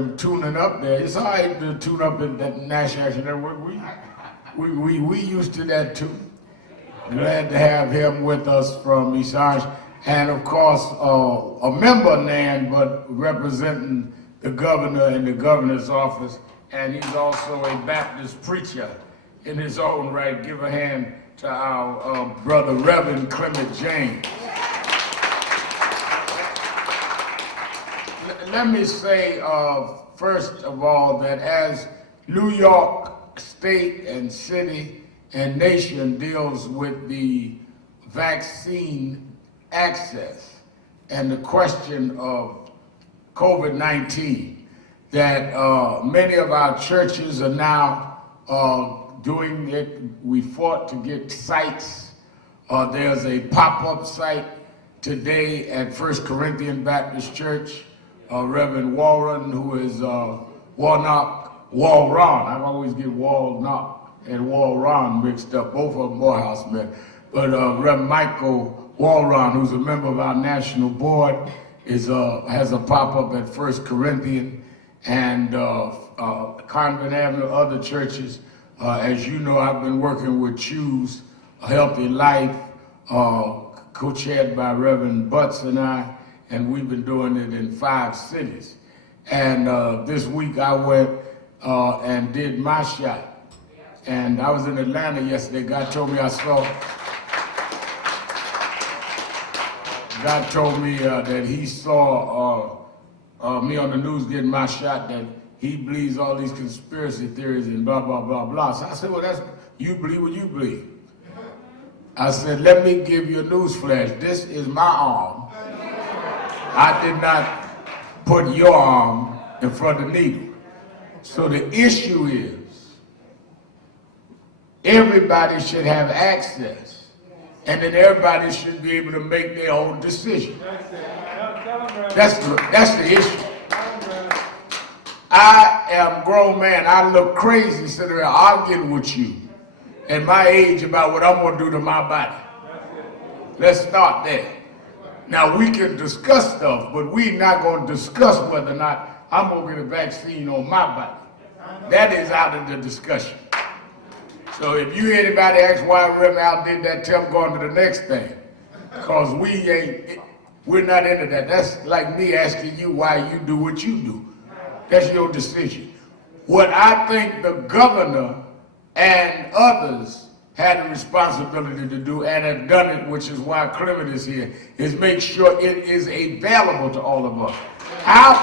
them tuning up there. It's all right to tune up in that National Action Network. We used to that too. Glad to have him with us from East Orange. And of course, a member, Nan, but representing the governor in the governor's office. And he's also a Baptist preacher in his own right. Give a hand to our brother, Reverend Clement James. Let me say, first of all, that as New York State and city and nation deals with the vaccine access and the question of COVID-19, that many of our churches are now doing it. We fought to get sites. There's a pop-up site today at 1 Corinthian Baptist Church. Reverend Warren, who is Walron. I always get Walnut and Warren mixed up, both of them Morehouse men. But Reverend Michael Warron, who's a member of our national board, has a pop-up at 1 Corinthian and Convent Avenue, other churches. As you know, I've been working with Choose a Healthy Life, co-chaired by Reverend Butts and I, and we've been doing it in 5 cities. And this week I went and did my shot. And I was in Atlanta yesterday. God told me that he saw me on the news getting my shot, that he believes all these conspiracy theories and blah, blah, blah, blah. So I said, well, you believe what you believe. I said, let me give you a news flash. This is my arm. I did not put your arm in front of the needle. So the issue is, everybody should have access, and then everybody should be able to make their own decision. That's the issue. I am a grown man. I look crazy sitting there arguing with you at my age about what I'm going to do to my body. Let's start there. Now, we can discuss stuff, but we're not going to discuss whether or not I'm going to get a vaccine on my body. That is out of the discussion. So if you hear anybody ask why Reverend Al did that, tell them going to the next thing. Because we're not into that. That's like me asking you why you do what you do. That's your decision. What I think the governor and others had a responsibility to do and have done it, which is why Clement is here, is make sure it is available to all of us. Our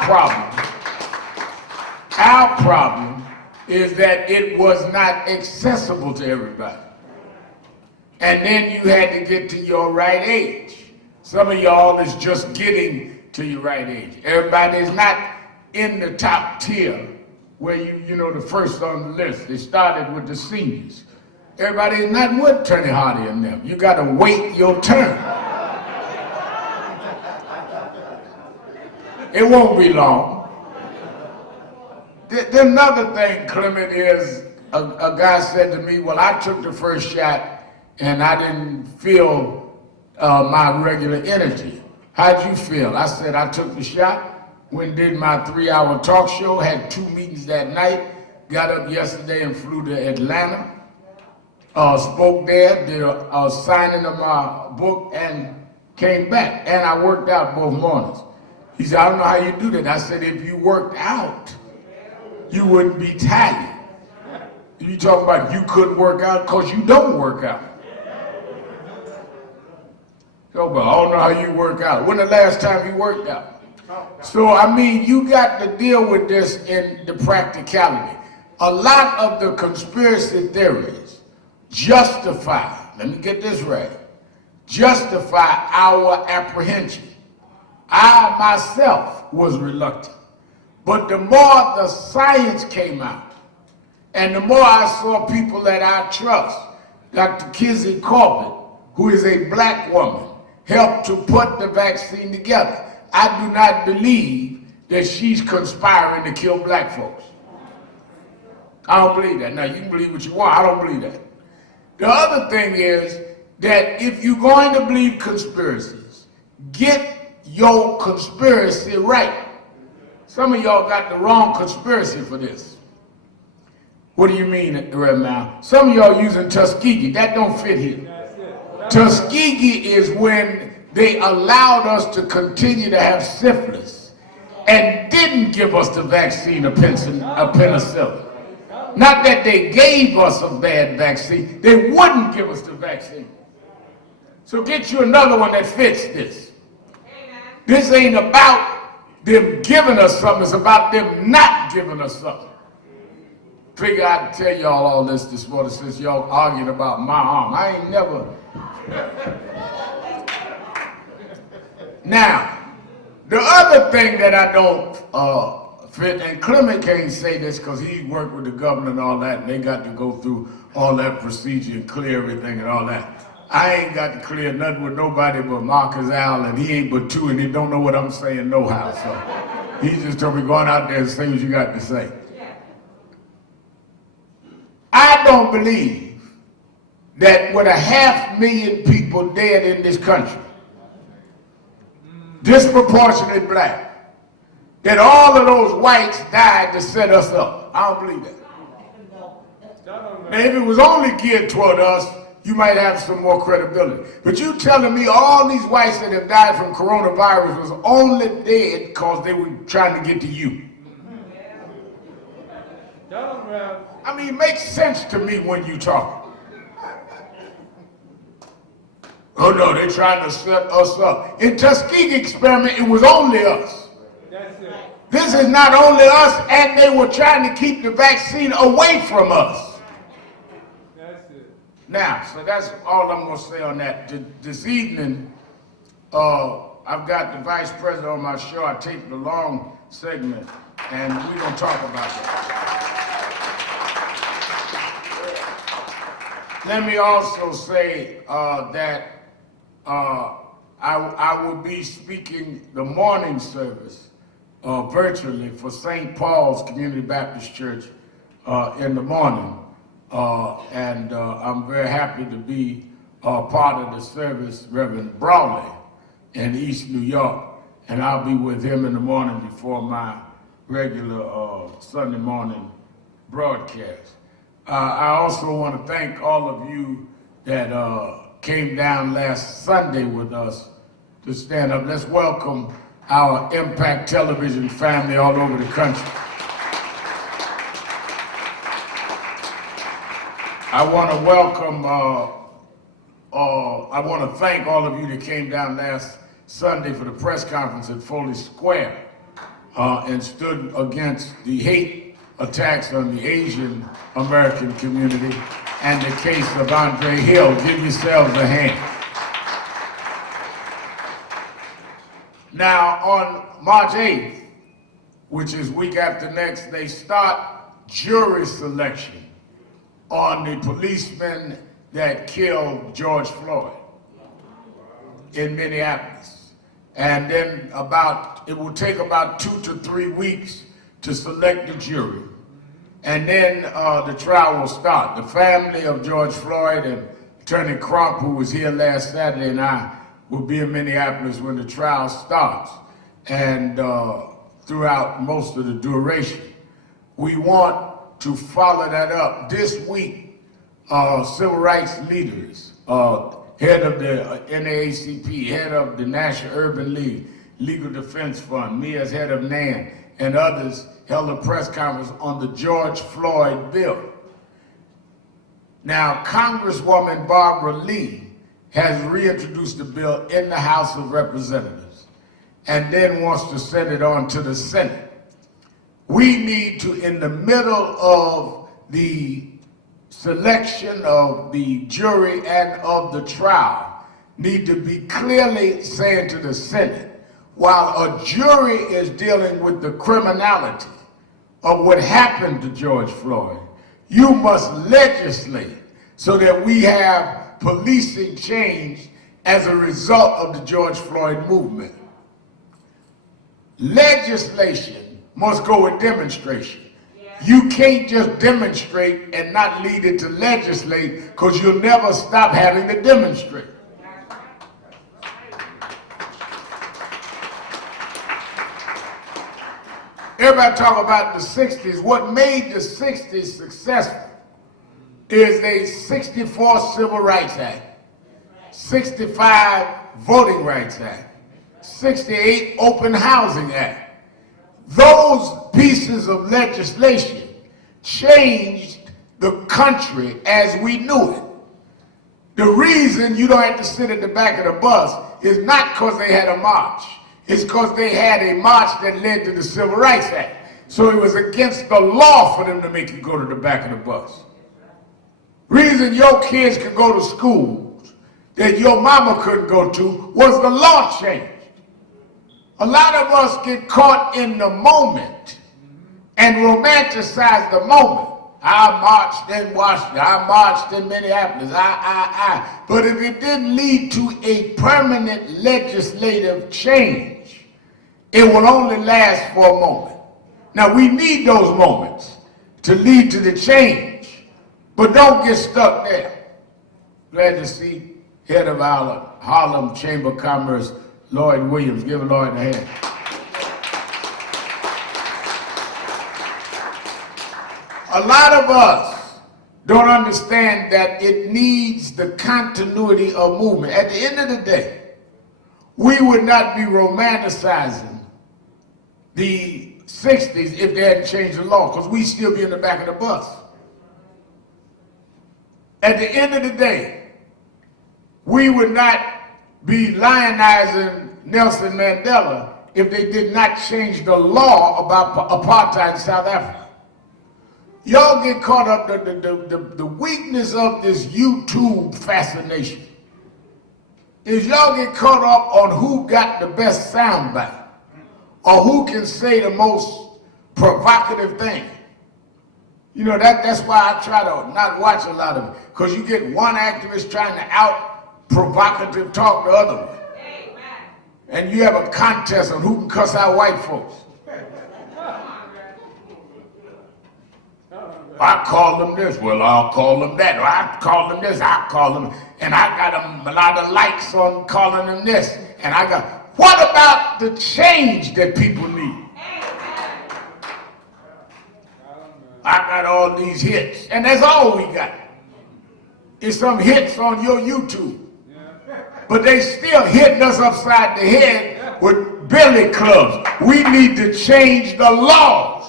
problem is that it was not accessible to everybody. And then you had to get to your right age. Some of y'all is just getting to your right age. Everybody is not in the top tier where you know, the first on the list. They started with the seniors. Everybody is not with Tony Hardy and them. You got to wait your turn. It won't be long. Another thing, Clement, is a guy said to me, well, I took the first shot and I didn't feel my regular energy. How'd you feel? I said, I took the shot, went and did my 3-hour talk show, had 2 meetings that night, got up yesterday and flew to Atlanta, spoke there, did a signing of my book, and came back. And I worked out both mornings. He said, I don't know how you do that. I said, if you worked out, you wouldn't be tired. You talk about you couldn't work out because you don't work out. So, but I don't know how you work out. When the last time you worked out? So, I mean, you got to deal with this in the practicality. A lot of the conspiracy theories justify, let me get this right, justify our apprehension. I myself was reluctant. But the more the science came out, and the more I saw people that I trust, Dr. Kizzy Corbett, who is a black woman, helped to put the vaccine together. I do not believe that she's conspiring to kill black folks. I don't believe that. Now, you can believe what you want. I don't believe that. The other thing is that if you're going to believe conspiracies, get your conspiracy right. Some of y'all got the wrong conspiracy for this. What do you mean, Reverend Mal? Some of y'all using Tuskegee. That don't fit here. Tuskegee is when they allowed us to continue to have syphilis and didn't give us the vaccine of penicillin. Not that they gave us a bad vaccine, they wouldn't give us the vaccine. So get you another one that fits this. This ain't about them giving us something, it's about them not giving us something. Figure I'd tell y'all all this morning since y'all arguing about my arm. I ain't never. Now, the other thing that I don't fit, and Clement can't say this because he worked with the governor and all that, and they got to go through all that procedure and clear everything and all that. I ain't got to clear nothing with nobody but Marcus Al, and he ain't but two, and he don't know what I'm saying no how. So he just told me, go on out there and say what you got to say. I don't believe that with 500,000 people dead in this country, disproportionately black, that all of those whites died to set us up. I don't believe that. Now, if it was only geared toward us, you might have some more credibility. But you telling me all these whites that have died from coronavirus was only dead because they were trying to get to you. I mean, it makes sense to me when you talk. Oh no, they're trying to set us up. In Tuskegee experiment, it was only us. That's it. This is not only us, and they were trying to keep the vaccine away from us. That's it. Now, so that's all I'm going to say on that. This evening, I've got the vice president on my show. I taped a long segment, and we're going to talk about that. Let me also say that I will be speaking the morning service virtually for St. Paul's Community Baptist Church in the morning. And I'm very happy to be part of the service, Reverend Brawley in East New York. And I'll be with him in the morning before my regular Sunday morning broadcast. I also want to thank all of you that came down last Sunday with us to stand up. Let's welcome our Impact Television family all over the country. I want to welcome, I want to thank all of you that came down last Sunday for the press conference at Foley Square and stood against the hate attacks on the Asian American community and the case of Andre Hill. Give yourselves a hand. Now, on March 8th, which is week after next, they start jury selection on the policeman that killed George Floyd in Minneapolis. And then it will take about 2 to 3 weeks to select the jury. And then the trial will start. The family of George Floyd and Attorney Crump, who was here last Saturday, and I will be in Minneapolis when the trial starts and throughout most of the duration. We want to follow that up. This week, civil rights leaders, head of the NAACP, head of the National Urban League, Legal Defense Fund, me as head of NAN, and others held a press conference on the George Floyd bill. Now, Congresswoman Barbara Lee has reintroduced the bill in the House of Representatives and then wants to send it on to the Senate. We need to, in the middle of the selection of the jury and of the trial, need to be clearly saying to the Senate, while a jury is dealing with the criminality of what happened to George Floyd, you must legislate so that we have policing change as a result of the George Floyd movement. Legislation must go with demonstration. You can't just demonstrate and not lead it to legislate, because you'll never stop having to demonstrate. everybody talk about the 60s. What made the 60s successful is a 64 Civil Rights Act, 65 Voting Rights Act, 68 Open Housing Act. Those pieces of legislation changed the country as we knew it. The reason you don't have to sit at the back of the bus is not because they had a march. It's because they had a march that led to the Civil Rights Act. So it was against the law for them to make you go to the back of the bus. Reason your kids could go to schools that your mama couldn't go to was the law changed. A lot of us get caught in the moment and romanticize the moment. I marched in Washington, I marched in Minneapolis, But if it didn't lead to a permanent legislative change, it will only last for a moment. Now we need those moments to lead to the change, but don't get stuck there. Glad to see head of our Harlem Chamber of Commerce, Lloyd Williams. Give Lloyd a hand. A lot of us don't understand that it needs the continuity of movement. At the end of the day, we would not be romanticizing the 60s if they hadn't changed the law, because we'd still be in the back of the bus. At the end of the day, we would not be lionizing Nelson Mandela if they did not change the law about apartheid in South Africa. Y'all get caught up in the weakness of this YouTube fascination. Is y'all get caught up on who got the best soundbite or who can say the most provocative thing. You know, that's why I try to not watch a lot of it, because you get one activist trying to out provocative talk the other one. And you have a contest on who can cuss out white folks. I call them this, well, I'll call them that, or I call them this, I call them, and I got a lot of likes on calling them this, and I got, what about the change that people need? I got all these hits, and that's all we got. It's some hits on your YouTube. But they still hitting us upside the head with billy clubs. We need to change the laws.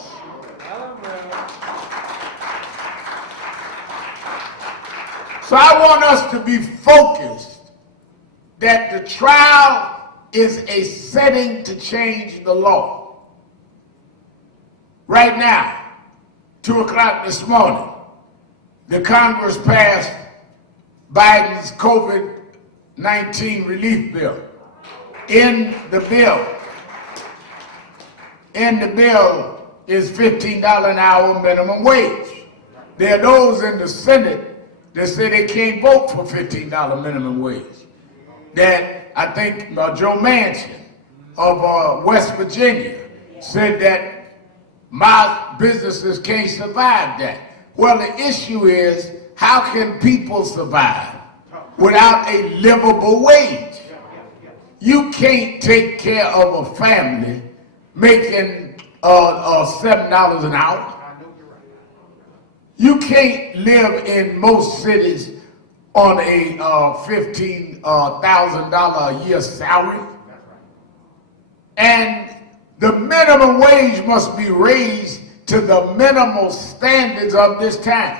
So I want us to be focused that the trial is a setting to change the law. Right now, 2 o'clock this morning, the Congress passed Biden's COVID-19 relief bill. In the bill is $15 an hour minimum wage. There are those in the Senate that say they can't vote for $15 minimum wage. That I think Joe Manchin of West Virginia said that my businesses can't survive that. Well, the issue is, how can people survive without a livable wage? You can't take care of a family making $7 an hour. You can't live in most cities on a $15,000 a year salary. And the minimum wage must be raised to the minimal standards of this time.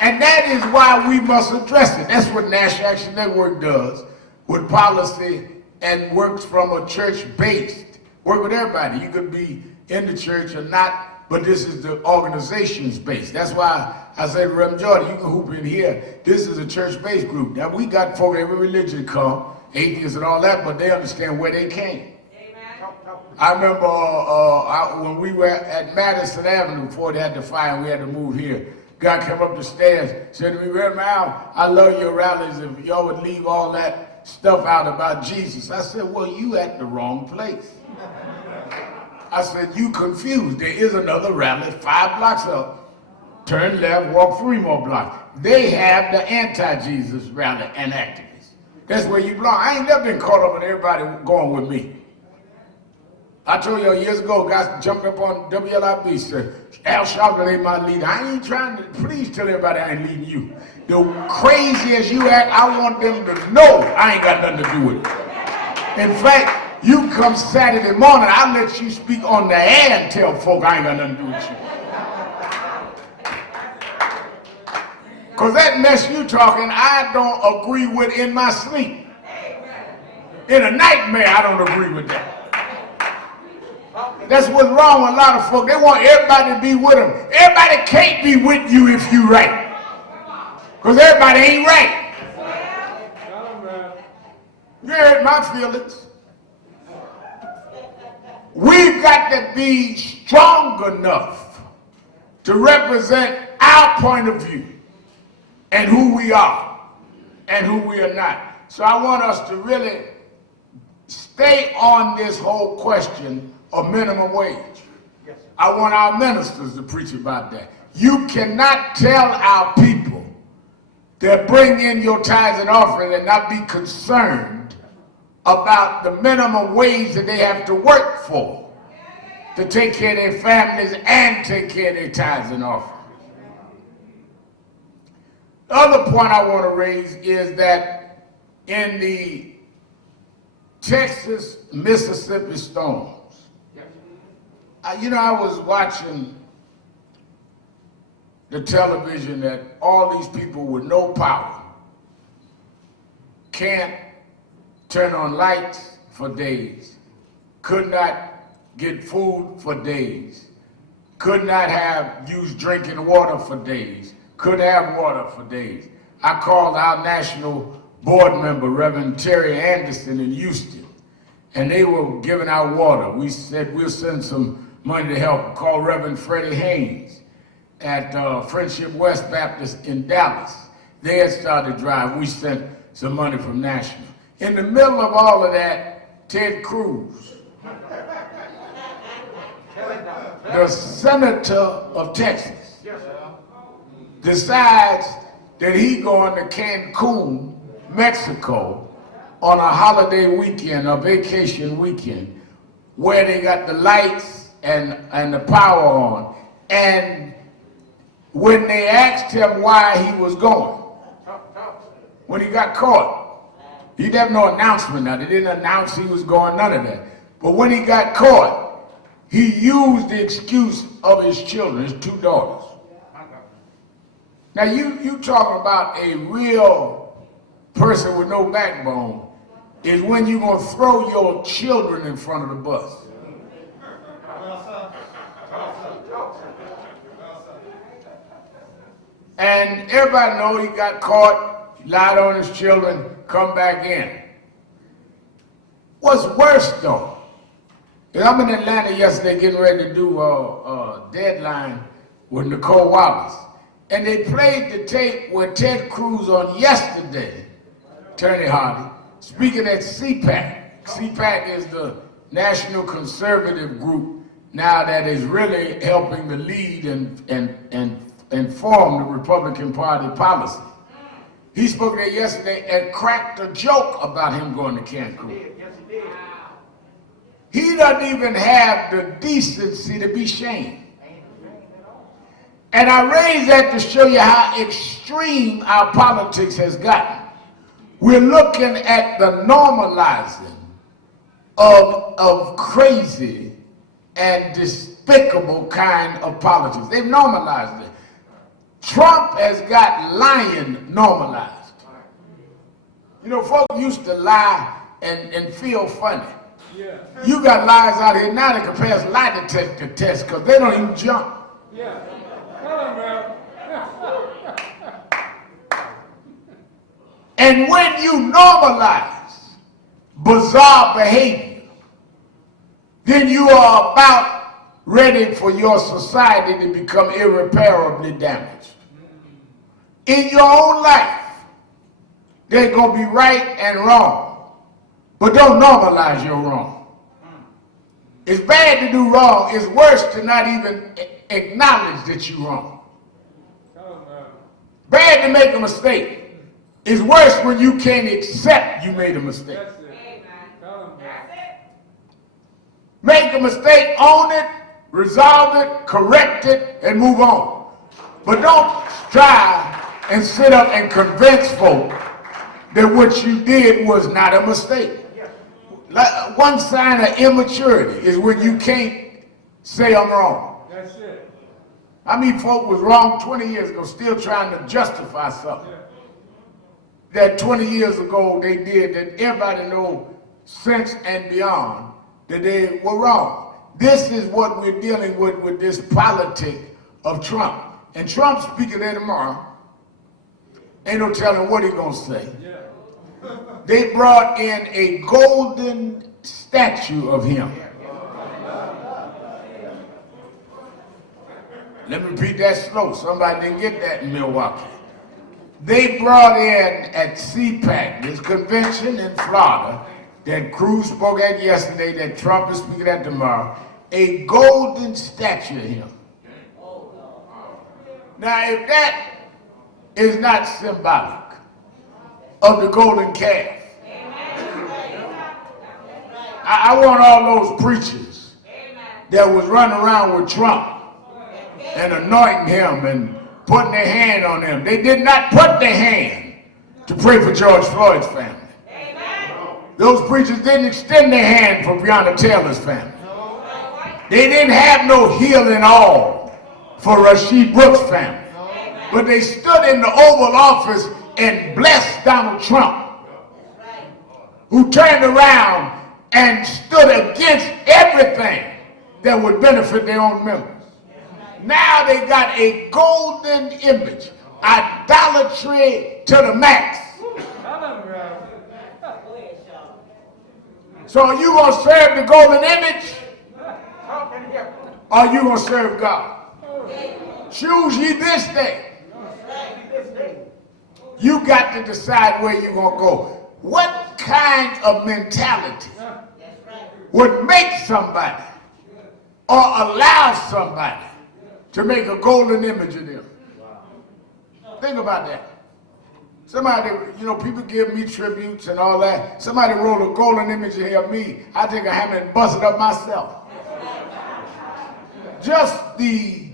And that is why we must address it. That's what National Action Network does with policy and works from a church-based. Work with everybody. You could be in the church or not, but this is the organization's base. That's why I say, Reverend Jordan, you can hoop in here. This is a church-based group. Now, we got folk, every religion come, atheists and all that, but they understand where they came. Amen. I remember when we were at Madison Avenue before they had the fire and we had to move here. Guy came up the stairs, said to me, Reverend Al, I love your rallies if y'all would leave all that stuff out about Jesus. I said, well, you at the wrong place. I said, you confused. There is another rally 5 blocks up. Turn left, walk 3 more blocks. They have the anti-Jesus rally and activists. That's where you belong. I ain't never been caught up in everybody going with me. I told you years ago, guys jumped up on WLIB, said, Al Sharpton ain't my leader. I ain't trying to, please tell everybody I ain't leading you. The crazy as you act, I want them to know I ain't got nothing to do with it. In fact, you come Saturday morning, I'll let you speak on the air and tell folk I ain't got nothing to do with you. Because that mess you talking, I don't agree with in my sleep. In a nightmare, I don't agree with that. That's what's wrong with a lot of folk. They want everybody to be with them. Everybody can't be with you if you right. Because everybody ain't right. You hurt my feelings. We've got to be strong enough to represent our point of view and who we are and who we are not. So I want us to really stay on this whole question of minimum wage. I want our ministers to preach about that. You cannot tell our people that bring in your tithes and offering and not be concerned about the minimum wage that they have to work for to take care of their families and take care of their tithes and offerings. The other point I want to raise is that in the Texas-Mississippi storms, I was watching the television that all these people with no power can't turn on lights for days, could not get food for days, could not use drinking water for days, couldn't have water for days. I called our national board member, Reverend Terry Anderson in Houston, and they were giving out water. We said we'll send some money to help. Called Reverend Freddie Haynes at Friendship West Baptist in Dallas. They had started driving. We sent some money from National. In the middle of all of that, Ted Cruz, the senator of Texas, decides that he's going to Cancun, Mexico, on a holiday weekend, a vacation weekend, where they got the lights and the power on. And when they asked him why he was going, when he got caught, he didn't have no announcement now. They didn't announce he was going, none of that. But when he got caught, he used the excuse of his children, his two daughters. Now you talking about a real person with no backbone is when you're going to throw your children in front of the bus. And everybody know he got caught, he lied on his children, come back in. What's worse though, is I'm in Atlanta yesterday getting ready to do a deadline with Nicole Wallace. And they played the tape with Ted Cruz on yesterday, Attorney Hardy, speaking at CPAC. CPAC is the National Conservative Group now that is really helping to lead and form the Republican Party policy. He spoke there yesterday and cracked a joke about him going to Cancun. He doesn't even have the decency to be shamed. And I raise that to show you how extreme our politics has gotten. We're looking at the normalizing of crazy and despicable kind of politics. They've normalized it. Trump has got lying normalized. You know, folks used to lie and feel funny. Yeah. You got lies out here now that can pass lie detector tests because they don't even jump. Yeah. And when you normalize bizarre behavior, then you are about ready for your society to become irreparably damaged. In your own life, there's going to be right and wrong, but don't normalize your wrong. It's bad to do wrong. It's worse to not even acknowledge that you're wrong. Bad to make a mistake, It's worse when you can't accept you made a mistake. That's it. That's it. Make a mistake, own it, resolve it, correct it, and move on. But don't strive and sit up and convince folk that what you did was not a mistake. Like, one sign of immaturity is when you can't say I'm wrong. That's it. I mean, folk was wrong 20 years ago, still trying to justify something that 20 years ago they did that everybody knows since and beyond that they were wrong. This is what we're dealing with this politic of Trump. And Trump speaking there tomorrow, ain't no telling what he's gonna say. They brought in a golden statue of him. Let me repeat that slow. Somebody didn't get that in Milwaukee. They brought in at CPAC, this convention in Florida, that Cruz spoke at yesterday, that Trump is speaking at tomorrow, a golden statue of him. Now, if that is not symbolic of the golden calf, I want all those preachers that was running around with Trump and anointing him and putting their hand on him. They did not put their hand to pray for George Floyd's family. Those preachers didn't extend their hand for Breonna Taylor's family. They didn't have no healing all for Rashid Brooks' family. But they stood in the Oval Office and blessed Donald Trump, who turned around and stood against everything that would benefit their own members. Now they got a golden image, idolatry to the max. So are you going to serve the golden image, or are you going to serve God? Choose ye this day. You got to decide where you're going to go. What kind of mentality would make somebody or allow somebody to make a golden image of them? Think about that. Somebody, people give me tributes and all that. Somebody rolled a golden image of me. I take a hammer and bust it up myself. Just the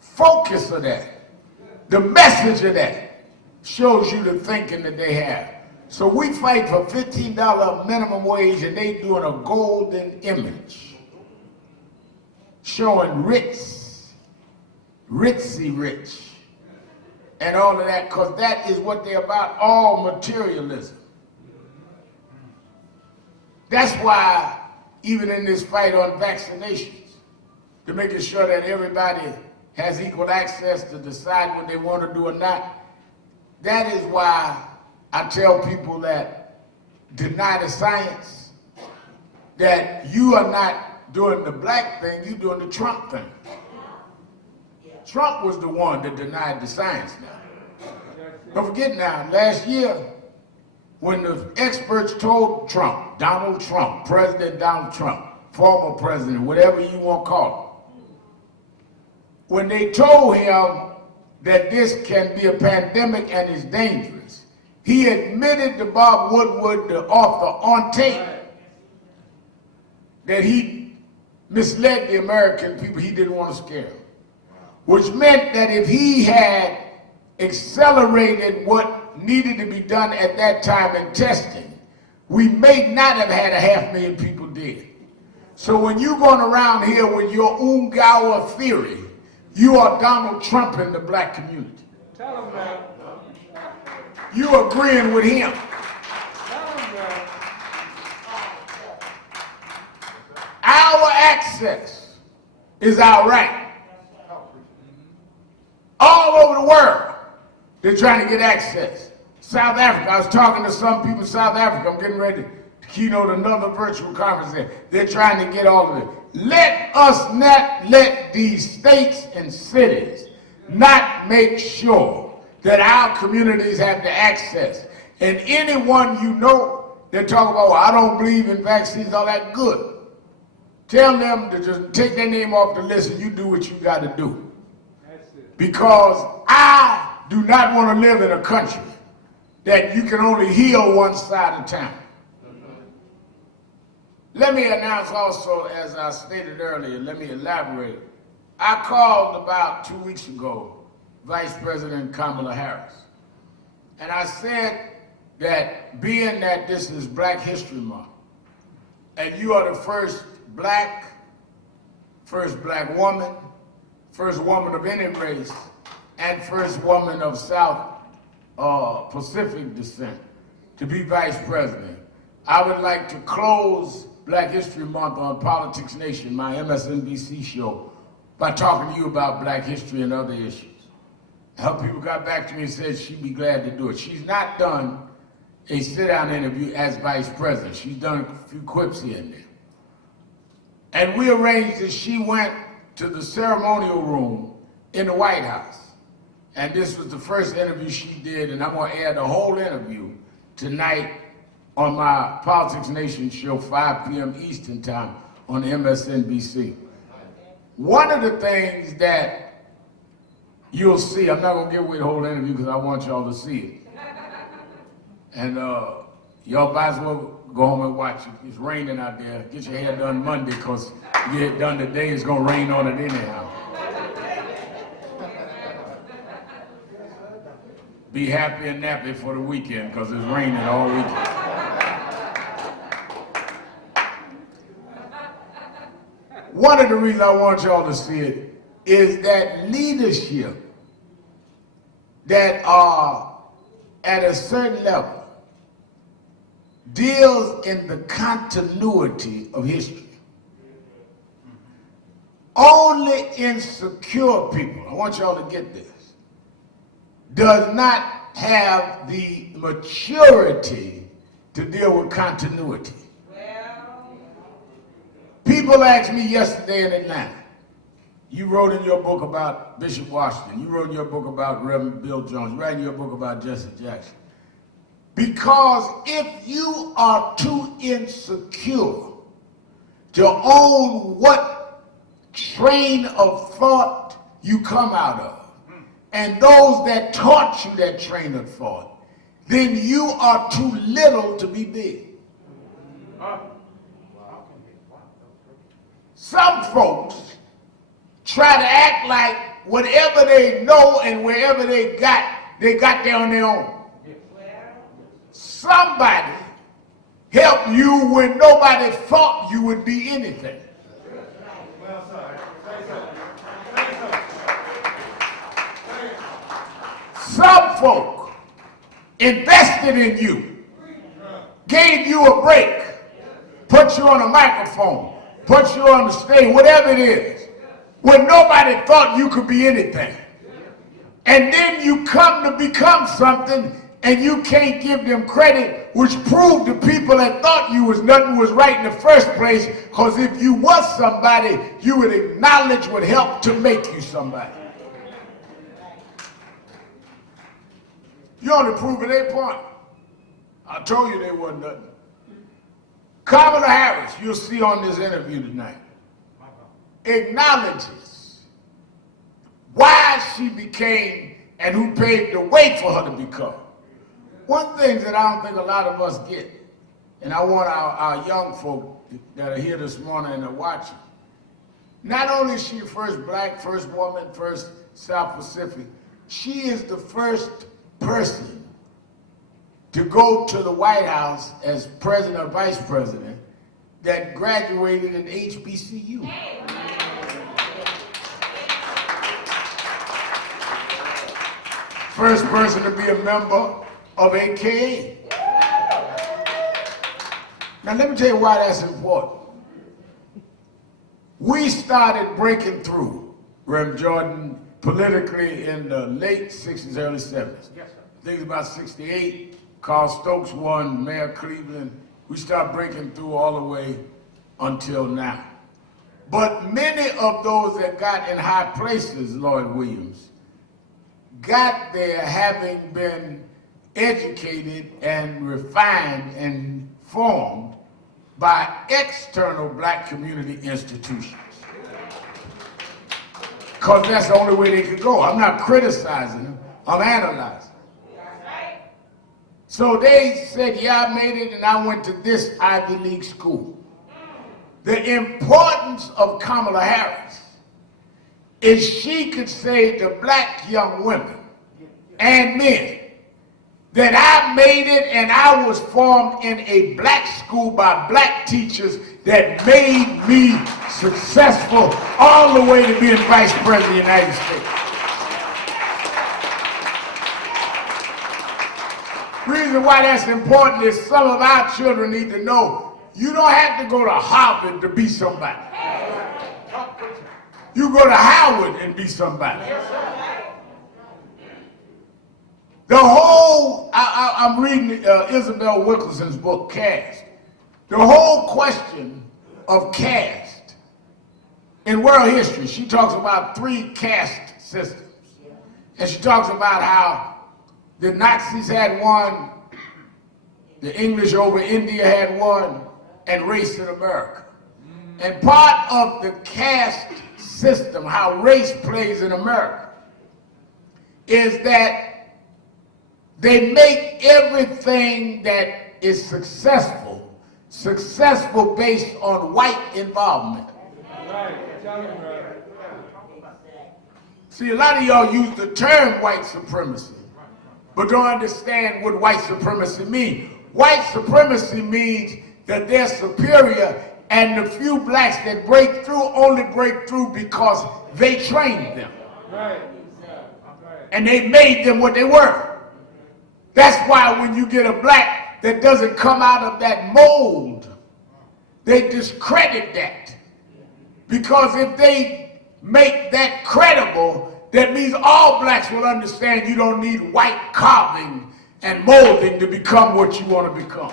focus of that, the message of that, shows you the thinking that they have. So we fight for $15 minimum wage, and they doing a golden image showing ritzy rich and all of that, because that is what they're about, all materialism. That's why even in this fight on vaccinations, to making sure that everybody has equal access to decide what they want to do or not, that is why I tell people that deny the science, that you are not doing the black thing, you're doing the Trump thing. Trump was the one that denied the science now. Don't forget now, last year, when the experts told Trump, Donald Trump, President Donald Trump, former president, whatever you want to call him, when they told him that this can be a pandemic and is dangerous, he admitted to Bob Woodward, the author, on tape, that he misled the American people. He didn't want to scare them. Which meant that if he had accelerated what needed to be done at that time in testing, we may not have had 500,000 people dead. So when you're going around here with your Ungawa theory, you are Donald Trump in the black community. Tell him that. You agreeing with him. Tell him that. Our access is our right. All over the world, they're trying to get access. South Africa, I was talking to some people in South Africa. I'm getting ready to keynote another virtual conference there. They're trying to get all of it. Let us not let these states and cities not make sure that our communities have the access. And anyone you know that talk about, well, I don't believe in vaccines, all that, good. Tell them to just take their name off the list and you do what you got to do. Because I do not want to live in a country that you can only heal one side of town. Let me announce also, as I stated earlier, let me elaborate. I called about 2 weeks ago Vice President Kamala Harris. And I said that being that this is Black History Month, and you are the first black woman, first woman of any race, and first woman of South Pacific descent to be vice president, I would like to close Black History Month on Politics Nation, my MSNBC show, by talking to you about Black history and other issues. Her people got back to me and said she'd be glad to do it. She's not done a sit-down interview as vice president. She's done a few quips here and there. And we arranged that she went to the ceremonial room in the White House. And this was the first interview she did, and I'm gonna air the whole interview tonight on my Politics Nation show, 5 p.m. Eastern time on MSNBC. One of the things that you'll see, I'm not gonna give away the whole interview because I want y'all to see it. And y'all might as well go home and watch it. It's raining out there. Get your hair done Monday because you get it done today, it's gonna rain on it anyhow. Be happy and nappy for the weekend because it's raining all weekend. One of the reasons I want y'all to see it is that leadership that are at a certain level deals in the continuity of history. Only insecure people, I want y'all to get this, does not have the maturity to deal with continuity. People asked me yesterday in Atlanta, you wrote in your book about Bishop Washington, you wrote in your book about Reverend Bill Jones, you wrote in your book about Jesse Jackson. Because if you are too insecure to own what train of thought you come out of, and those that taught you that train of thought, then you are too little to be big. Some folks try to act like whatever they know and wherever they got there on their own. Somebody helped you when nobody thought you would be anything. Some folk invested in you, gave you a break, put you on a microphone, put you on the stage, whatever it is, when nobody thought you could be anything. And then you come to become something and you can't give them credit, which proved to people that thought you was nothing was right in the first place, because if you was somebody, you would acknowledge what helped to make you somebody. You only proving their point. I told you they wasn't nothing. Kamala Harris, you'll see on this interview tonight, acknowledges why she became and who paved the way for her to become. One thing that I don't think a lot of us get, and I want our young folk that are here this morning and are watching, not only is she the first black, first woman, first South Pacific, she is the first person to go to the White House as president or vice president that graduated in HBCU. First person to be a member of AKA. Now let me tell you why that's important. We started breaking through, Reverend Jordan, politically in the late 60s, early 70s. Yes, sir. I think it's about 68. Carl Stokes won, Mayor Cleveland. We started breaking through all the way until now. But many of those that got in high places, Lloyd Williams, got there having been educated and refined and formed by external black community institutions. Because that's the only way they could go. I'm not criticizing them, I'm analyzing. So they said, yeah, I made it, and I went to this Ivy League school. The importance of Kamala Harris is she could say to black young women and men that I made it and I was formed in a black school by black teachers that made me successful all the way to being Vice President of the United States. Reason why that's important is some of our children need to know you don't have to go to Harvard to be somebody. You go to Howard and be somebody. The whole, I'm reading Isabel Wilkerson's book, Caste. The whole question of caste in world history, she talks about 3 caste systems. And she talks about how the Nazis had one, the English over India had one, and race in America. And part of the caste system, how race plays in America, is that they make everything that is successful based on white involvement. Right. Tell him, brother. See, a lot of y'all use the term white supremacy, but don't understand what white supremacy means. White supremacy means that they're superior, and the few blacks that break through only break through because they trained them. Right. And they made them what they were. That's why when you get a black that doesn't come out of that mold, they discredit that. Because if they make that credible, that means all blacks will understand you don't need white carving and molding to become what you want to become.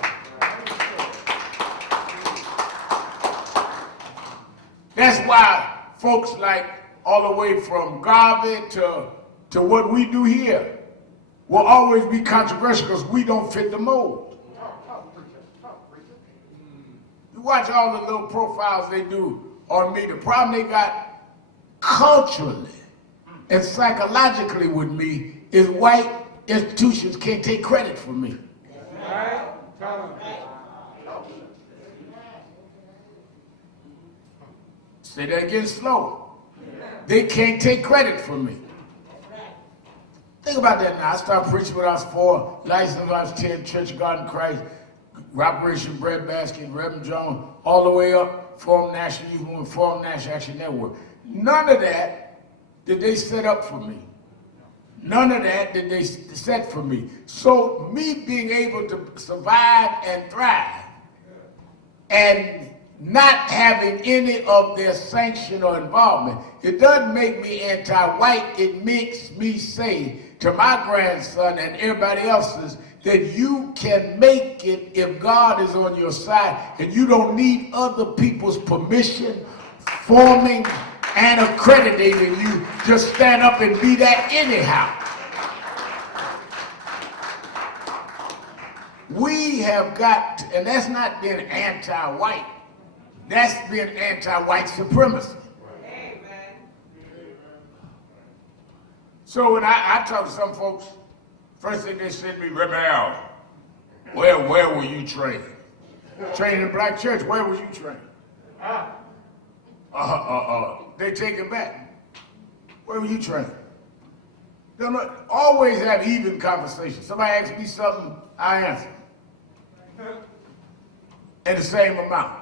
That's why folks like all the way from Garvey to what we do here will always be controversial because we don't fit the mold. You watch all the little profiles they do on me. The problem they got culturally and psychologically with me is white institutions can't take credit for me. Right. Tell him. Say that again slow. They can't take credit for me. Think about that now. I started preaching when I was 4, licensed when I was 10, Church of God in Christ, Operation Breadbasket, Reverend Jones, all the way up, Forum National Youth Movement, Forum National Action Network. None of that did they set up for me. None of that did they set for me. So me being able to survive and thrive and not having any of their sanction or involvement, it doesn't make me anti-white. It makes me say to my grandson and everybody else's that you can make it if God is on your side, and you don't need other people's permission, forming and accrediting you. Just stand up and be that anyhow. We have got to, and that's not being anti-white. That's being anti-white supremacy. Amen. So when I talk to some folks, first thing they said to me, Rebel, where were you trained? Trained in black church, where was you trained? They take it back. Where were you trained? They'll always have even conversations. Somebody asks me something, I answer. In the same amount.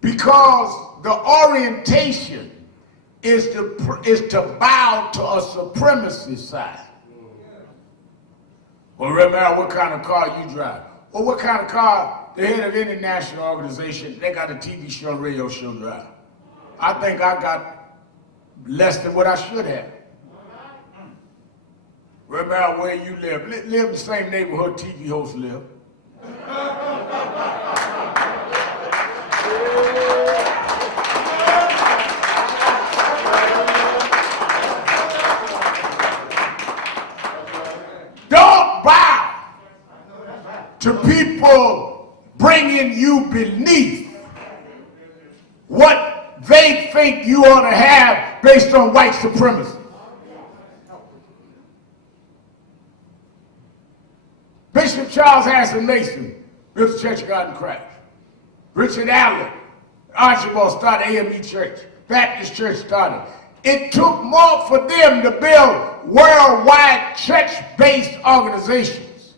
Because the orientation is to bow to a supremacy side. Well, remember, what kind of car you drive? Well, what kind of car the head of any national organization, they got a TV show, radio show drive? I think I got less than what I should have. Remember where you live. Live in the same neighborhood TV hosts live. Don't bow to people bringing you beneath what they think you ought to have based on white supremacy. Bishop Charles Harrison Mason built the Church of God in Christ. Richard Allen, Archibald started AME Church. Baptist Church started. It took more for them to build worldwide church-based organizations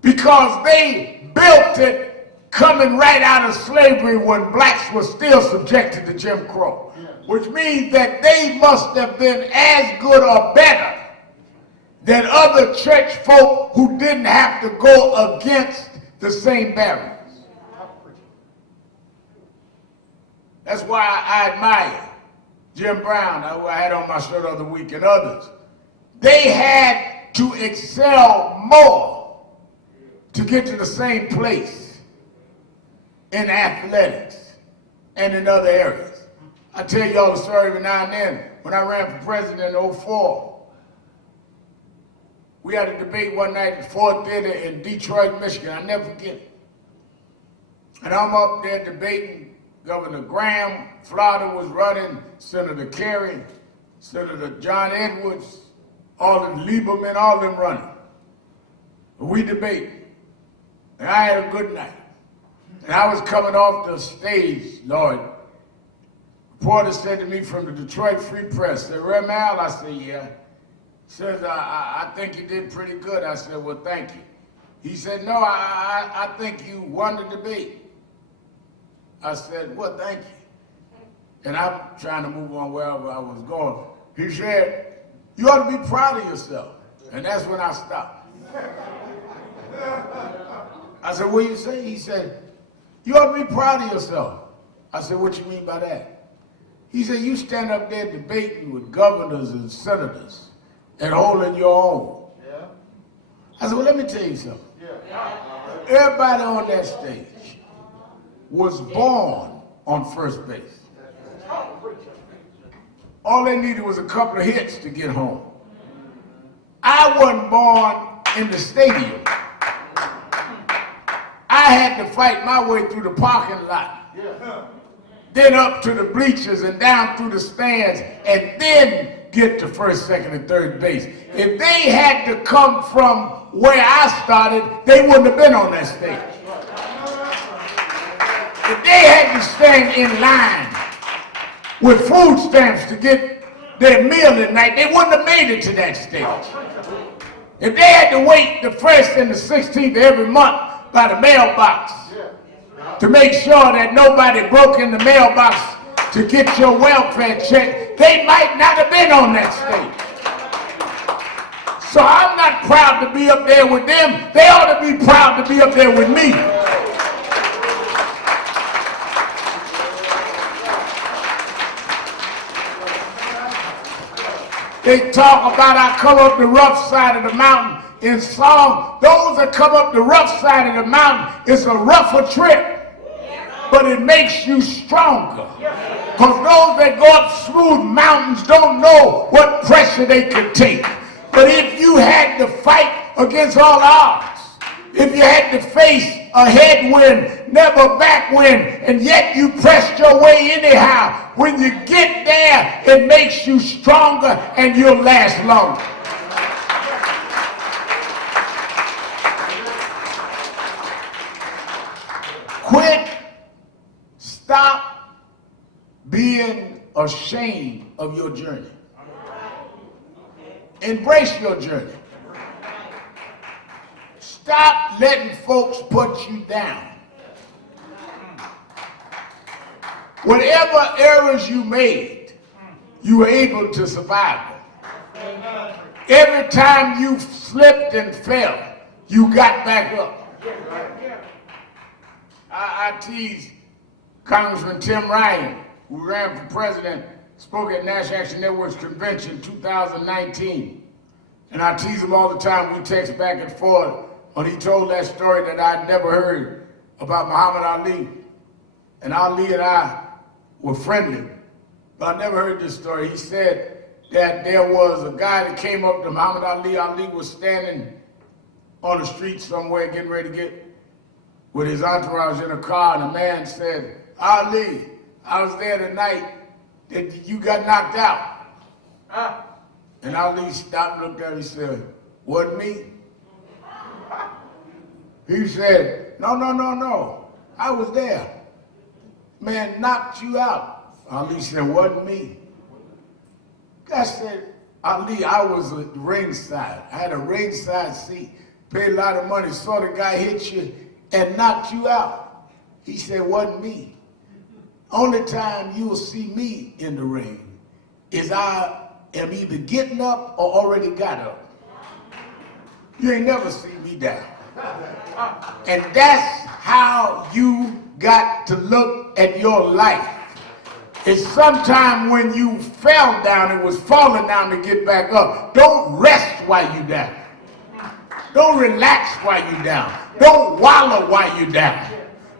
because they built it coming right out of slavery when blacks were still subjected to Jim Crow, which means that they must have been as good or better than other church folk who didn't have to go against the same barriers. That's why I admire Jim Brown, who I had on my shirt the other week, and others. They had to excel more to get to the same place in athletics and in other areas. I tell y'all the story every now and then. When I ran for president in 2004, we had a debate one night at Ford Theater in Detroit, Michigan. I'll never forget it. And I'm up there debating. Governor Graham, Florida was running, Senator Kerry, Senator John Edwards, all of Lieberman, all of them running. We debated. And I had a good night. And I was coming off the stage, Lord. Reporter said to me from the Detroit Free Press, said, Rem Al? I said, yeah. Says, I think you did pretty good. I said, well, thank you. He said, no, I think you won the debate. I said, well, thank you. And I'm trying to move on wherever I was going. He said, you ought to be proud of yourself. And that's when I stopped. I said, what do you say? He said, you ought to be proud of yourself. I said, what you mean by that? He said, you stand up there debating with governors and senators and holding your own. Yeah. I said, well, let me tell you something. Yeah. Everybody on that stage was born on first base. All they needed was a couple of hits to get home. I wasn't born in the stadium. I had to fight my way through the parking lot, then up to the bleachers and down through the stands, and then get to first, second, and third base. If they had to come from where I started, they wouldn't have been on that stage. If they had to stand in line with food stamps to get their meal at night, they wouldn't have made it to that stage. If they had to wait the 1st and the 16th of every month by the mailbox to make sure that nobody broke in the mailbox to get your welfare check, they might not have been on that stage. So I'm not proud to be up there with them. They ought to be proud to be up there with me. They talk about I come up the rough side of the mountain in song. Those that come up the rough side of the mountain, it's a rougher trip, but it makes you stronger. Because those that go up smooth mountains don't know what pressure they could take. But if you had to fight against all odds, if you had to face a headwind, never backwind, and yet you pressed your way anyhow, when you get there, it makes you stronger and you'll last longer. Quit, stop being ashamed of your journey. Embrace your journey. Stop letting folks put you down. Whatever errors you made, you were able to survive them. Every time you slipped and fell, you got back up. I teased Congressman Tim Ryan, who ran for president, spoke at National Action Network's convention 2019. And I tease him all the time. We text back and forth when he told that story that I'd never heard about Muhammad Ali. And Ali and I were friendly, but I never heard this story. He said that there was a guy that came up to Muhammad Ali. Ali was standing on the street somewhere getting ready to get with his entourage in a car, and a man said, Ali, I was there tonight that you got knocked out. And Ali stopped and looked at him and said, wasn't me? He said, no, no, no, no. I was there. Man knocked you out. Ali said, wasn't me. I said, Ali, I was at ringside. I had a ringside seat, paid a lot of money, saw the guy hit you and knocked you out. He said, wasn't me. Only time you will see me in the ring is I am either getting up or already got up. You ain't never seen me down. And that's how you got to look at your life. It's sometime when you fell down and was falling down to get back up. Don't rest while you down. Don't relax while you down. Don't wallow while you down.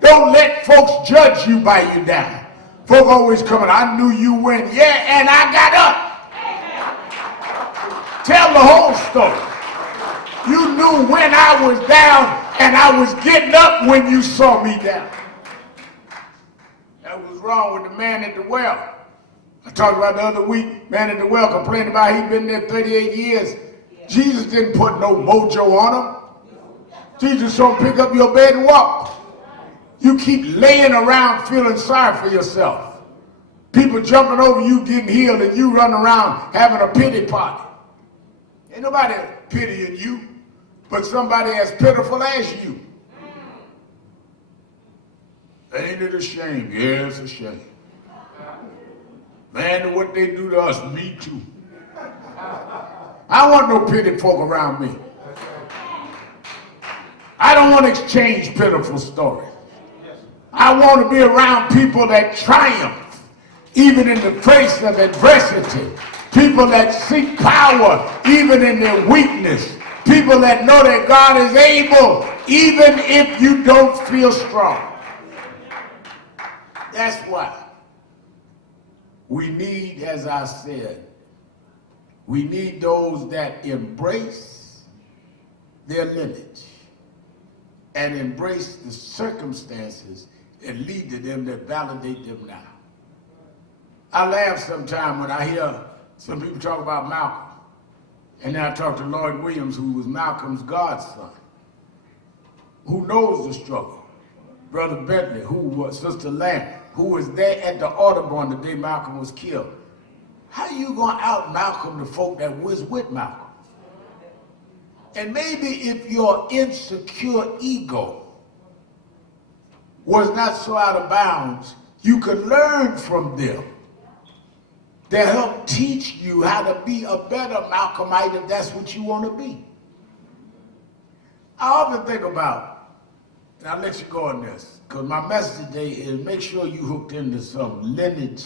Don't let folks judge you by you down. Folk always coming, I knew you when, yeah, and I got up. Tell the whole story. You knew when I was down and I was getting up when you saw me down. That was wrong with the man at the well. I talked about the other week, man at the well complaining about he'd been there 38 years. Jesus didn't put no mojo on him. Jesus don't pick up your bed and walk. You keep laying around feeling sorry for yourself. People jumping over you getting healed and you running around having a pity party. Ain't nobody pitying you, but somebody as pitiful as you. Ain't it a shame? Yeah, it's a shame. Man, what they do to us, me too. I don't want no pity folk around me. I don't want to exchange pitiful stories. I want to be around people that triumph, even in the face of adversity. People that seek power, even in their weakness. People that know that God is able, even if you don't feel strong. That's why we need, as I said, we need those that embrace their lineage and embrace the circumstances that lead to them, that validate them now. I laugh sometimes when I hear some people talk about Malcolm. And then I talk to Lloyd Williams, who was Malcolm's godson, who knows the struggle. Brother Bentley, who was Sister Lamb, who was there at the Audubon the day Malcolm was killed. How you gonna out Malcolm the folk that was with Malcolm? And maybe if your insecure ego was not so out of bounds, you could learn from them. They'll help teach you how to be a better Malcolmite if that's what you want to be. I often think about, and I'll let you go on this, because my message today is make sure you hooked into some lineage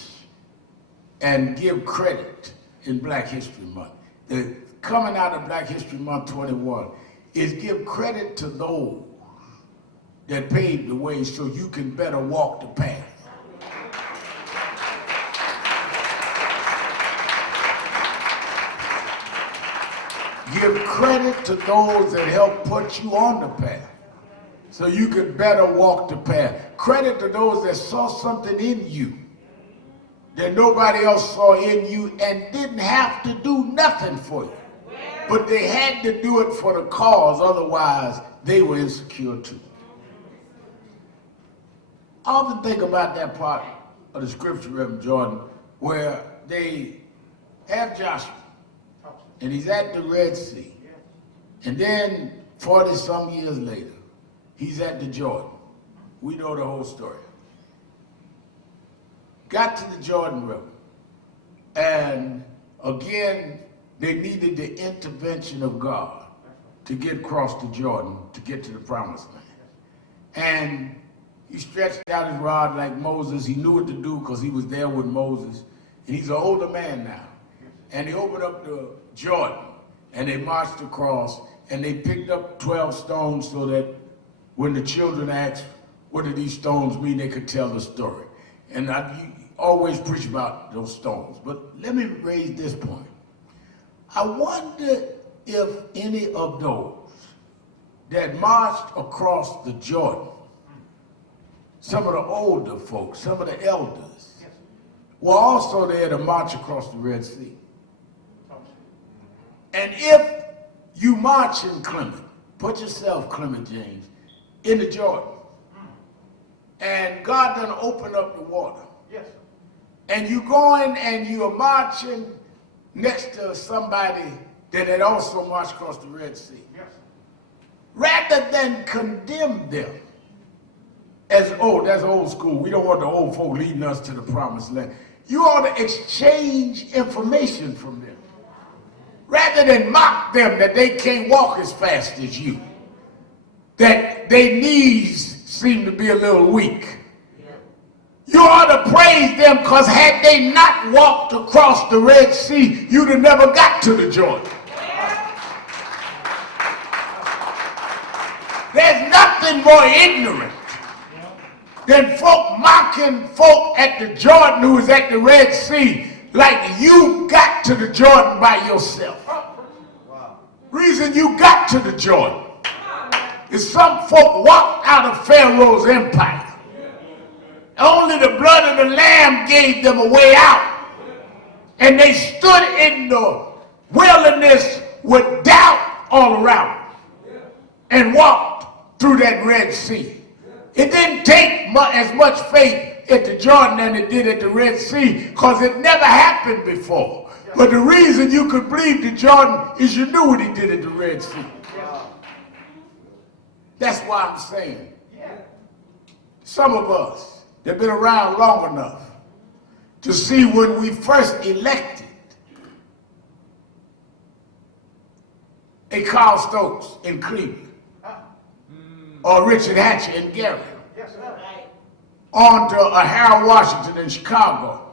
and give credit in Black History Month. The coming out of Black History Month 21 is give credit to those that paved the way so you can better walk the path. Give credit to those that helped put you on the path so you could better walk the path. Credit to those that saw something in you that nobody else saw in you and didn't have to do nothing for you. But they had to do it for the cause, otherwise they were insecure too. I often think about that part of the scripture, Reverend Jordan, where they have Joshua, and he's at the Red Sea. And then 40-some years later, he's at the Jordan. We know the whole story. Got to the Jordan River. And again, they needed the intervention of God to get across the Jordan, to get to the Promised Land. And he stretched out his rod like Moses. He knew what to do because he was there with Moses. And he's an older man now. And he opened up the Jordan, and they marched across, and they picked up 12 stones so that when the children asked, what do these stones mean, they could tell the story. And I always preach about those stones. But let me raise this point. I wonder if any of those that marched across the Jordan, some of the older folks, some of the elders, were also there to march across the Red Sea. And if you march in Clement, put yourself, Clement James, in the Jordan. And God done opened up the water. Yes. And you going and you're marching next to somebody that had also marched across the Red Sea. Yes. Rather than condemn them as, oh, that's old school, we don't want the old folk leading us to the promised land. You ought to exchange information from them. Rather than mock them that they can't walk as fast as you, that their knees seem to be a little weak. You ought to praise them, because had they not walked across the Red Sea, you'd have never got to the Jordan. There's nothing more ignorant than folk mocking folk at the Jordan who was at the Red Sea like you got to the Jordan by yourself. Reason you got to the Jordan is some folk walked out of Pharaoh's empire. Only the blood of the Lamb gave them a way out. And they stood in the wilderness with doubt all around and walked through that Red Sea. It didn't take as much faith at the Jordan than it did at the Red Sea, because it never happened before. But the reason you could believe the Jordan is you knew what he did at the Red Sea. That's why I'm saying, some of us that have been around long enough to see when we first elected a Carl Stokes in Cleveland, or Richard Hatcher in Gary, on to a Harold Washington in Chicago,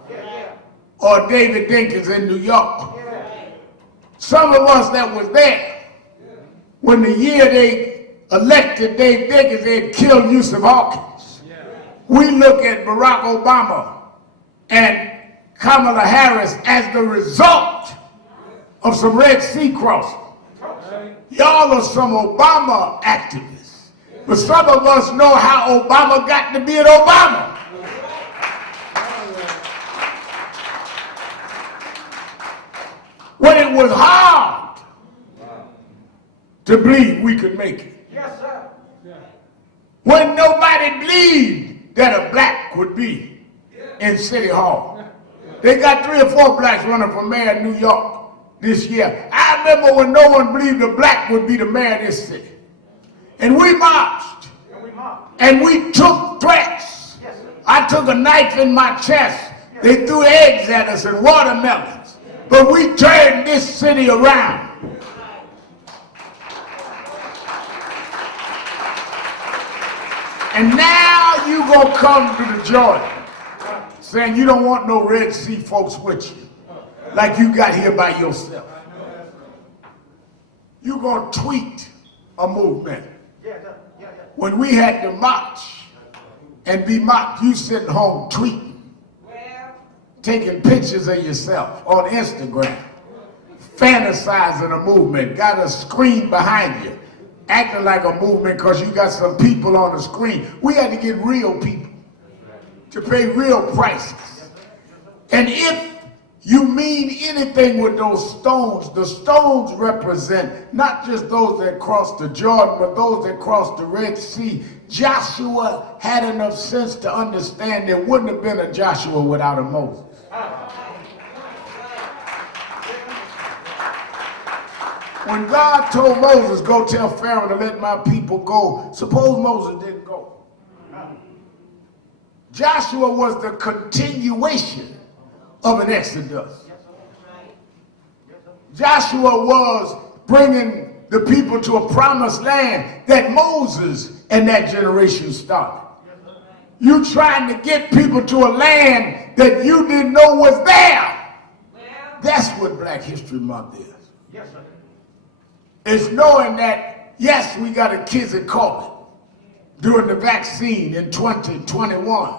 or David Dinkins in New York. Some of us that was there when the year they elected Dave Dinkins, they'd killed Yusuf Hawkins. We look at Barack Obama and Kamala Harris as the result of some Red Sea crossing. Y'all are some Obama activists, but some of us know how Obama got to be an Obama. When it was hard to believe we could make it. Yes, sir. When nobody believed that a black would be in City Hall. They got 3 or 4 blacks running for mayor of New York this year. I remember when no one believed a black would be the mayor of this city. And we marched. And we took threats. I took a knife in my chest. They threw eggs at us and watermelons. But we turned this city around. And now you gonna come to the Jordan saying you don't want no Red Sea folks with you, like you got here by yourself. You gonna tweet a movement. When we had to march and be mocked, you sitting home tweeting, taking pictures of yourself on Instagram, fantasizing a movement, got a screen behind you, acting like a movement because you got some people on the screen. We had to get real people to pay real prices. And if you mean anything with those stones, the stones represent not just those that crossed the Jordan, but those that crossed the Red Sea. Joshua had enough sense to understand there wouldn't have been a Joshua without a Moses. When God told Moses, go tell Pharaoh to let my people go, suppose Moses didn't go. Joshua was the continuation of an exodus. Joshua was bringing the people to a promised land that Moses and that generation started. You trying to get people to a land that you didn't know was there. That's what Black History Month is. It's knowing that, yes, we got a kids at COVID during the vaccine in 2021.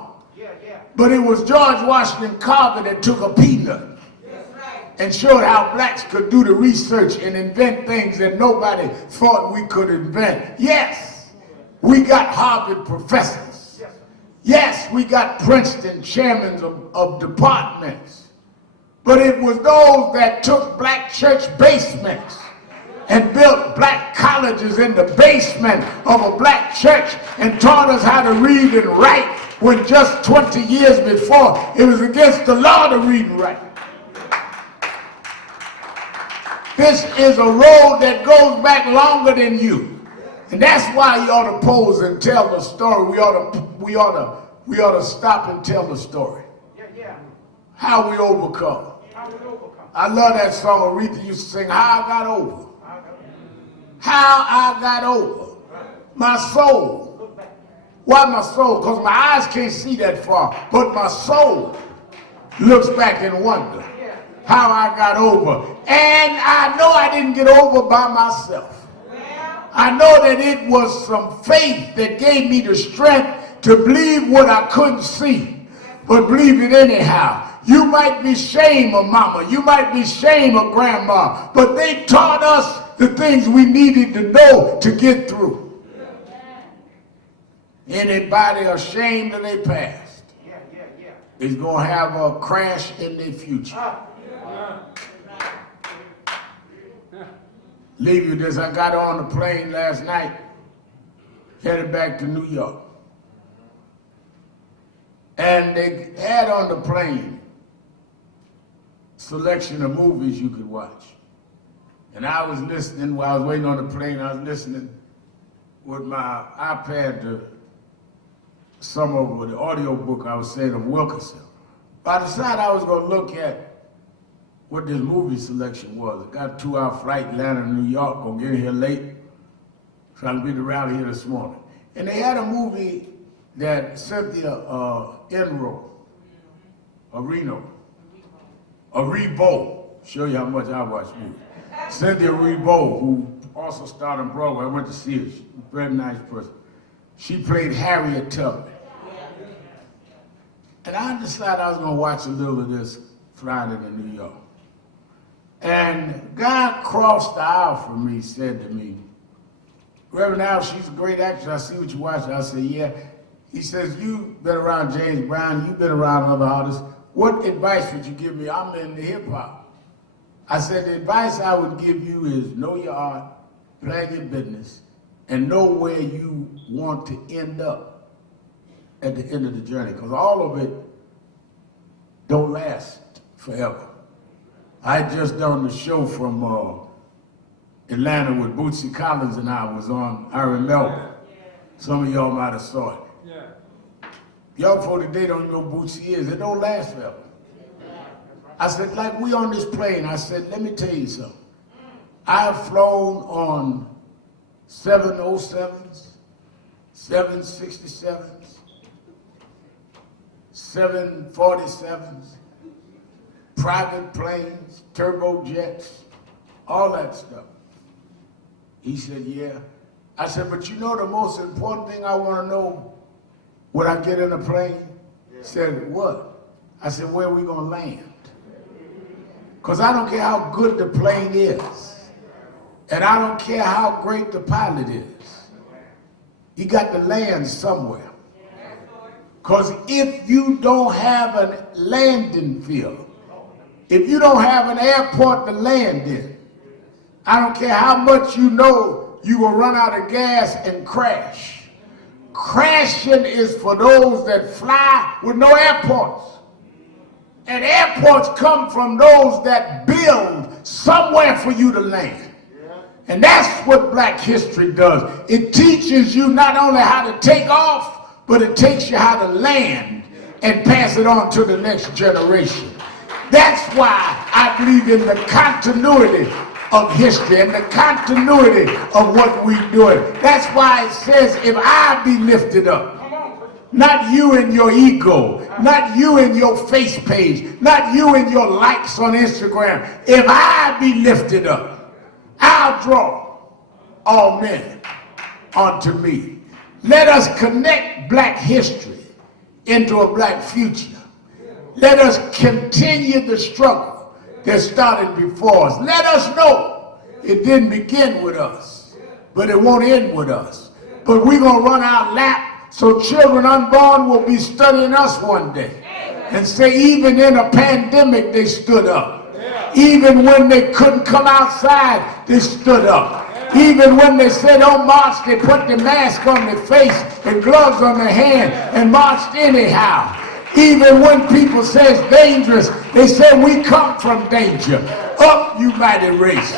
But it was George Washington Carver that took a peanut and showed how blacks could do the research and invent things that nobody thought we could invent. Yes, we got Harvard professors. Yes, we got Princeton chairmen of departments. But it was those that took black church basements and built black colleges colleges in the basement of a black church and taught us how to read and write when just 20 years before it was against the law to read and write. This is a road that goes back longer than you. And that's why you ought to pose and tell the story. We ought to stop and tell the story. How we overcome. I love that song Aretha used to sing, How I Got Over. How I got over. My soul. Why my soul? Because my eyes can't see that far. But my soul looks back and wonders how I got over. And I know I didn't get over by myself. I know that it was some faith that gave me the strength to believe what I couldn't see, but believe it anyhow. You might be shame of mama, you might be shame of grandma, but they taught us the things we needed to know to get through. Anybody ashamed of their past is going to have a crash in their future. Leave you this, I got on the plane last night, headed back to New York. And they had on the plane selection of movies you could watch. And I was listening while I was waiting on the plane, I was listening with my iPad to some of the audio book I was saying of Wilkerson. But I decided I was going to look at what this movie selection was. I got a 2-hour flight, Atlanta to New York, gonna get here late, trying to be at the rally here this morning. And they had a movie that Cynthia Erivo, show you how much I watch movies. Cynthia Erivo, who also starred on Broadway, I went to see her, she's a very nice person. She played Harriet Tubman. And I decided I was gonna watch a little of this flying into New York. And a guy crossed the aisle from me, said to me, Reverend Al, she's a great actress, I see what you watch. I said, yeah. He says, you've been around James Brown, you've been around other artists. What advice would you give me? I'm into hip hop. I said, the advice I would give you is know your art, plan your business, and know where you want to end up at the end of the journey. Because all of it don't last forever. I had just done the show from Atlanta with Bootsy Collins and I was on Iron Melvin. Some of y'all might have saw it. Young folk today don't know who Bootsy is. It don't last forever. I said, like we on this plane, I said, let me tell you something. I have flown on 707s, 767s, 747s, private planes, turbojets, all that stuff. He said, yeah. I said, but you know the most important thing I want to know when I get in a plane? He said, what? I said, where are we going to land? Because I don't care how good the plane is. And I don't care how great the pilot is. You got to land somewhere. Because if you don't have a landing field, if you don't have an airport to land in, I don't care how much you know you will run out of gas and crash. Crashing is for those that fly with no airports. And airports come from those that build somewhere for you to land. And that's what Black history does. It teaches you not only how to take off, but it teaches you how to land and pass it on to the next generation. That's why I believe in the continuity of history and the continuity of what we're doing. That's why it says, if I be lifted up, not you and your ego, not you and your face page, not you and your likes on Instagram. If I be lifted up, I'll draw all men unto me. Let us connect Black history into a Black future. Let us continue the struggle that started before us. Let us know it didn't begin with us, but it won't end with us. But we're going to run our lap so children unborn will be studying us one day and say, even in a pandemic, they stood up. Even when they couldn't come outside, they stood up. Even when they said don't march, they put the mask on their face and gloves on their hand and marched anyhow. Even when people say it's dangerous, they say we come from danger. Up, you mighty race.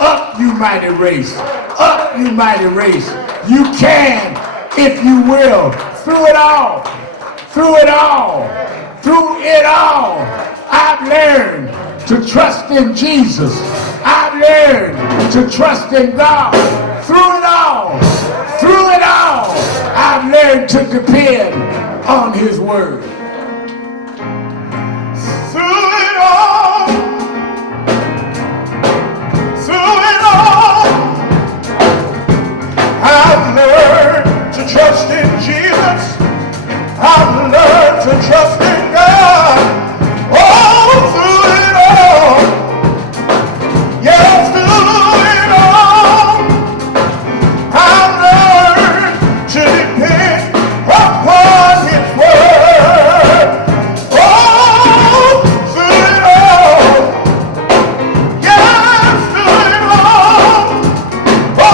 Up, you mighty race. Up, you mighty race. You can, if you will. Through it all. Through it all. Through it all. I've learned to trust in Jesus. I've learned to trust in God. Through it all. Through it all. I've learned to depend on His word. Through it all, I've learned to trust in Jesus. I've learned to trust in God. Oh, through it all, yes, through it all, I've learned to depend upon His word. Oh, through it all, yes, through it all, oh,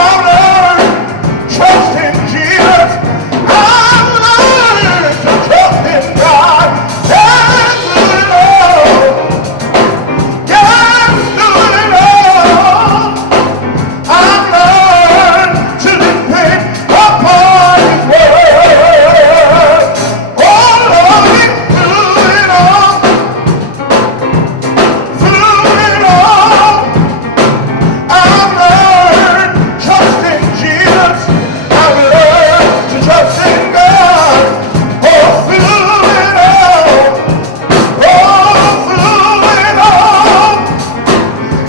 I've learned trust in Jesus. I've learned to trust in God. Yes, through it all, yes, through it all, I've learned to depend upon His word. Oh, Lord, through it all, I've learned trust in Jesus. I've learned to trust in God. Oh, through it all,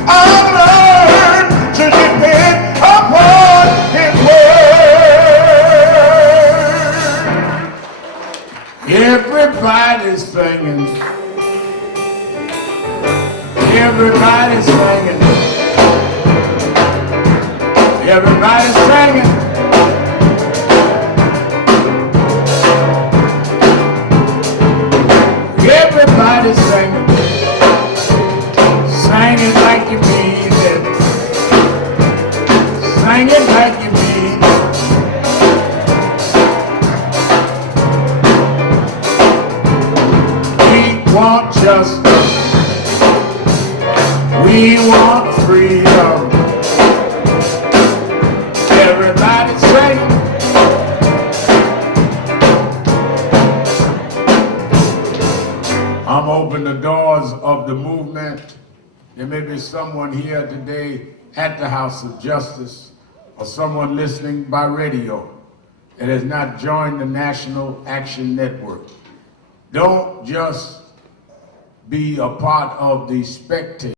I've learned to depend upon His word. Everybody's singing. Everybody's singing. Everybody's singing. Everybody's singing. Sing it like you mean it. Sing it like you mean it. We want justice. We want freedom. Everybody's singing. I'm opening the doors of the movement. There may be someone here today at the House of Justice or someone listening by radio that has not joined the National Action Network. Don't just be a part of the spectator.